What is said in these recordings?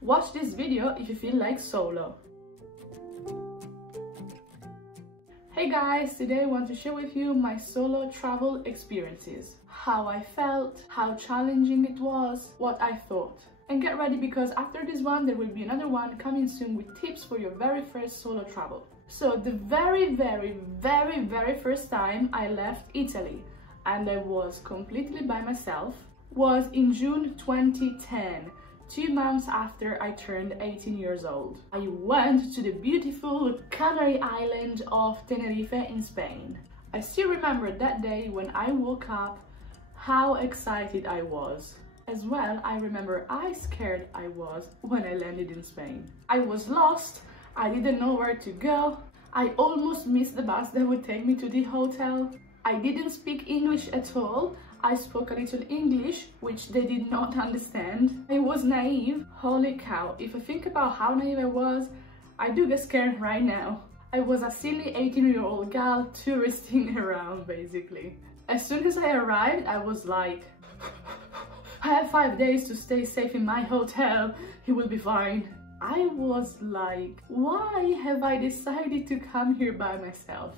Watch this video if you feel like solo. Hey guys, today I want to share with you my solo travel experiences. How I felt, how challenging it was, what I thought. And get ready because after this one there will be another one coming soon with tips for your very first solo travel. So the very first time I left Italy and I was completely by myself was in June 2010. 2 months after I turned 18 years old. I went to the beautiful Canary island of Tenerife in Spain. I still remember that day when I woke up, how excited I was. As well, I remember how scared I was when I landed in Spain. I was lost, I didn't know where to go, I almost missed the bus that would take me to the hotel. I didn't speak English at all. I spoke a little English, which they did not understand. I was naive. Holy cow, if I think about how naive I was, I do get scared right now. I was a silly 18-year-old gal touristing around, basically. As soon as I arrived, I was like, I have 5 days to stay safe in my hotel, it will be fine. I was like, why have I decided to come here by myself?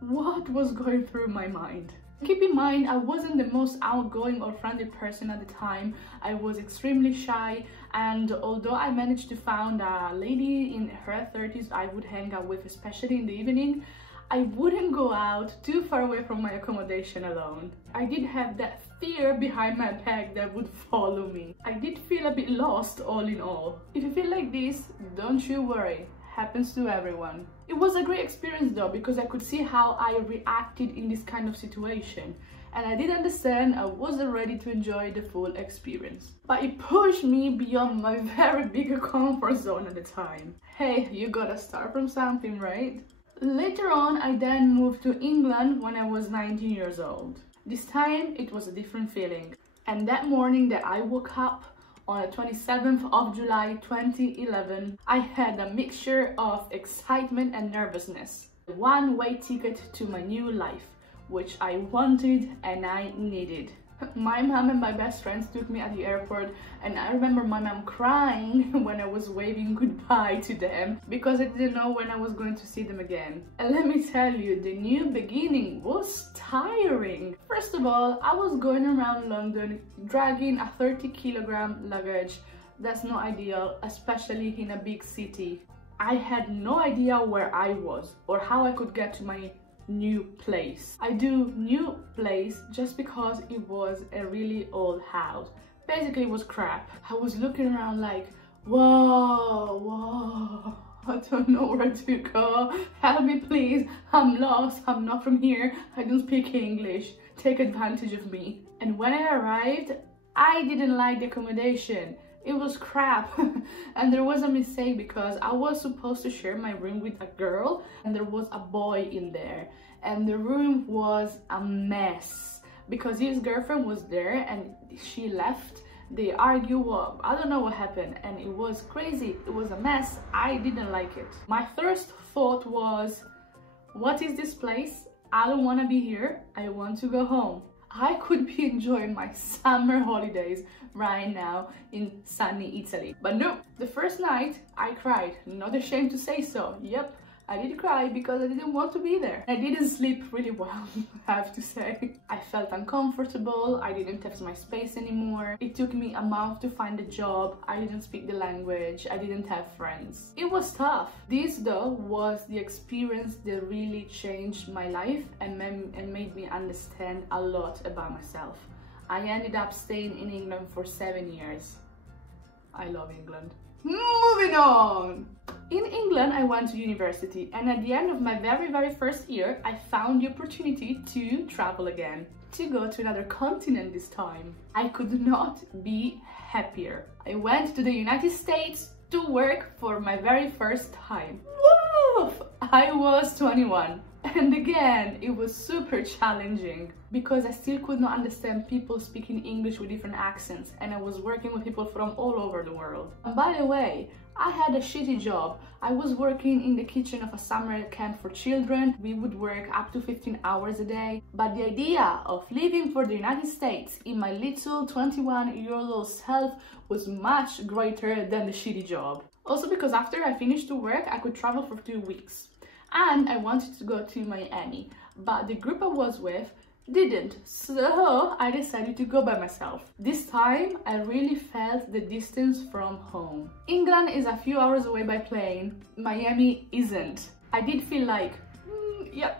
What was going through my mind? Keep in mind, I wasn't the most outgoing or friendly person at the time. I was extremely shy, and although I managed to find a lady in her 30s I would hang out with, especially in the evening, I wouldn't go out too far away from my accommodation alone. I did have that fear behind my back that would follow me. I did feel a bit lost all in all. If you feel like this, don't you worry. Happens to everyone. It was a great experience though, because I could see how I reacted in this kind of situation, and I did understand I wasn't ready to enjoy the full experience. But it pushed me beyond my very big comfort zone at the time. Hey, you gotta start from something, right? Later on, I then moved to England when I was 19 years old. This time it was a different feeling, and that morning that I woke up on the 27th of July 2011, I had a mixture of excitement and nervousness. A one-way ticket to my new life, which I wanted and I needed. My mom and my best friends took me at the airport, and I remember my mom crying when I was waving goodbye to them because I didn't know when I was going to see them again. And let me tell you, the new beginning was tiring. First of all, I was going around London dragging a 30-kilogram luggage. That's not ideal, especially in a big city. I had no idea where I was or how I could get to my new place. I do new place just because it was a really old house. Basically, it was crap. I was looking around like, whoa, I don't know where to go. Help me please, I'm lost, I'm not from here, I don't speak English, take advantage of me. And when I arrived, I didn't like the accommodation. It was crap. And there was a mistake because I was supposed to share my room with a girl and there was a boy in there, and the room was a mess because his girlfriend was there and she left. They argued, well, I don't know what happened, and it was crazy. It was a mess. I didn't like it. My first thought was, what is this place? I don't want to be here. I want to go home. I could be enjoying my summer holidays right now in sunny Italy. But no, the first night I cried, not ashamed to say so. Yep, I did cry because I didn't want to be there. I didn't sleep really well, I have to say. I felt uncomfortable, I didn't have my space anymore. It took me a month to find a job, I didn't speak the language, I didn't have friends. It was tough. This though was the experience that really changed my life and made me understand a lot about myself. I ended up staying in England for 7 years. I love England. Moving on! In England, I went to university, and at the end of my very first year, I found the opportunity to travel again, to go to another continent this time. I could not be happier. I went to the United States to work for my very first time. Woof! I was 21. And again, it was super challenging because I still could not understand people speaking English with different accents, and I was working with people from all over the world. And by the way, I had a shitty job. I was working in the kitchen of a summer camp for children. We would work up to 15 hours a day. But the idea of leaving for the United States in my little 21-year-old self was much greater than the shitty job. Also because after I finished the work, I could travel for 2 weeks. And I wanted to go to Miami, but the group I was with didn't, so I decided to go by myself. This time I really felt the distance from home. England is a few hours away by plane, Miami isn't. I did feel like, yeah,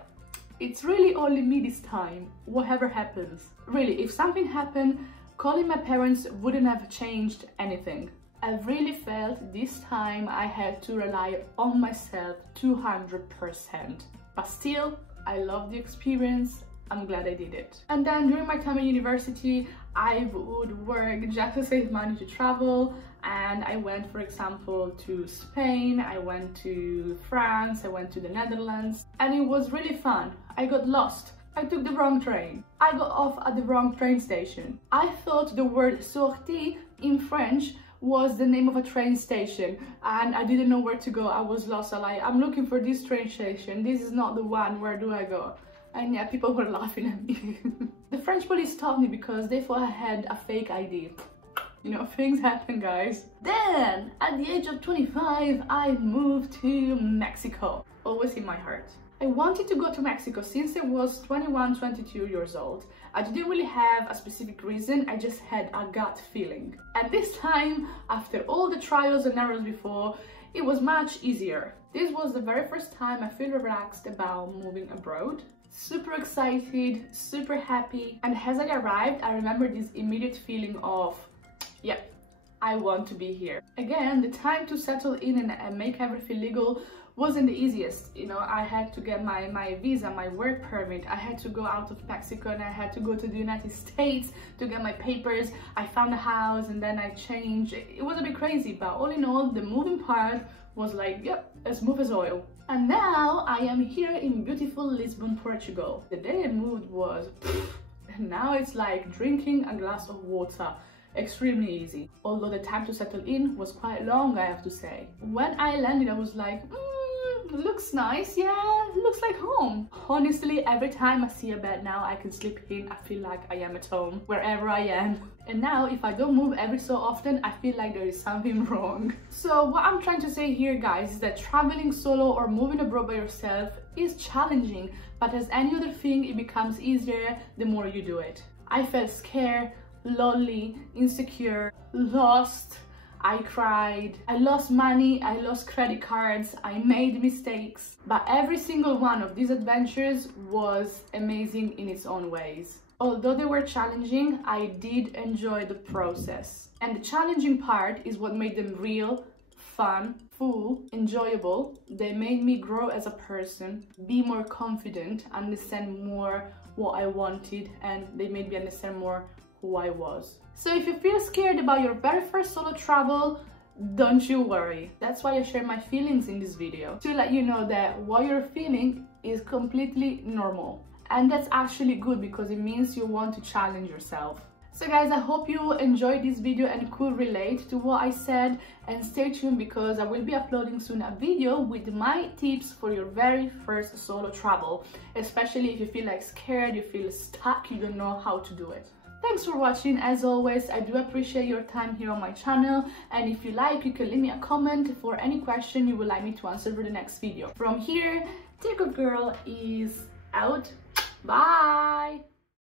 it's really only me this time, whatever happens. Really, if something happened, calling my parents wouldn't have changed anything. I really felt this time I had to rely on myself 200%. But still, I love the experience. I'm glad I did it. And then during my time at university, I would work just to save money to travel. And I went, for example, to Spain, I went to France, I went to the Netherlands. And it was really fun. I got lost. I took the wrong train. I got off at the wrong train station. I thought the word sortie in French was the name of a train station, and I didn't know where to go. I was lost. I'm looking for this train station. This is not the one. Where do I go? And yeah, people were laughing at me. The French police stopped me because they thought I had a fake ID. You know, things happen, guys. Then, at the age of 25, I moved to Mexico. Always in my heart. I wanted to go to Mexico since I was 21, 22 years old. I didn't really have a specific reason, I just had a gut feeling. And this time, after all the trials and errors before, it was much easier. This was the very first time I feel relaxed about moving abroad. Super excited, super happy. And as I arrived, I remember this immediate feeling of, yeah, I want to be here. Again, the time to settle in and make everything legal wasn't the easiest. You know, I had to get my visa, my work permit. I had to go out of Mexico and I had to go to the United States to get my papers. I found a house and then I changed. It was a bit crazy, but all in all, the moving part was like, yep, as smooth as oil. And now I am here in beautiful Lisbon, Portugal. The day I moved was, and now it's like drinking a glass of water. Extremely easy. Although the time to settle in was quite long, I have to say. When I landed, I was like, looks nice, yeah, looks like home. Honestly, every time I see a bed now I can sleep in, I feel like I am at home, wherever I am. And now, if I don't move every so often, I feel like there is something wrong. So what I'm trying to say here, guys, is that traveling solo or moving abroad by yourself is challenging, but as any other thing, it becomes easier the more you do it. I felt scared, lonely, insecure, lost. I cried, I lost money, I lost credit cards, I made mistakes. But every single one of these adventures was amazing in its own ways. Although they were challenging, I did enjoy the process. And the challenging part is what made them real, fun, full, enjoyable. They made me grow as a person, be more confident, understand more what I wanted, and they made me understand more who I was. So if you feel scared about your very first solo travel, don't you worry. That's why I share my feelings in this video, to let you know that what you're feeling is completely normal. And that's actually good because it means you want to challenge yourself. So guys, I hope you enjoyed this video and could relate to what I said, and stay tuned because I will be uploading soon a video with my tips for your very first solo travel, especially if you feel like scared, you feel stuck, you don't know how to do it. Thanks for watching. As always, I do appreciate your time here on my channel, and if you like, you can leave me a comment for any question you would like me to answer for the next video. From here, Take Girl is out. Bye!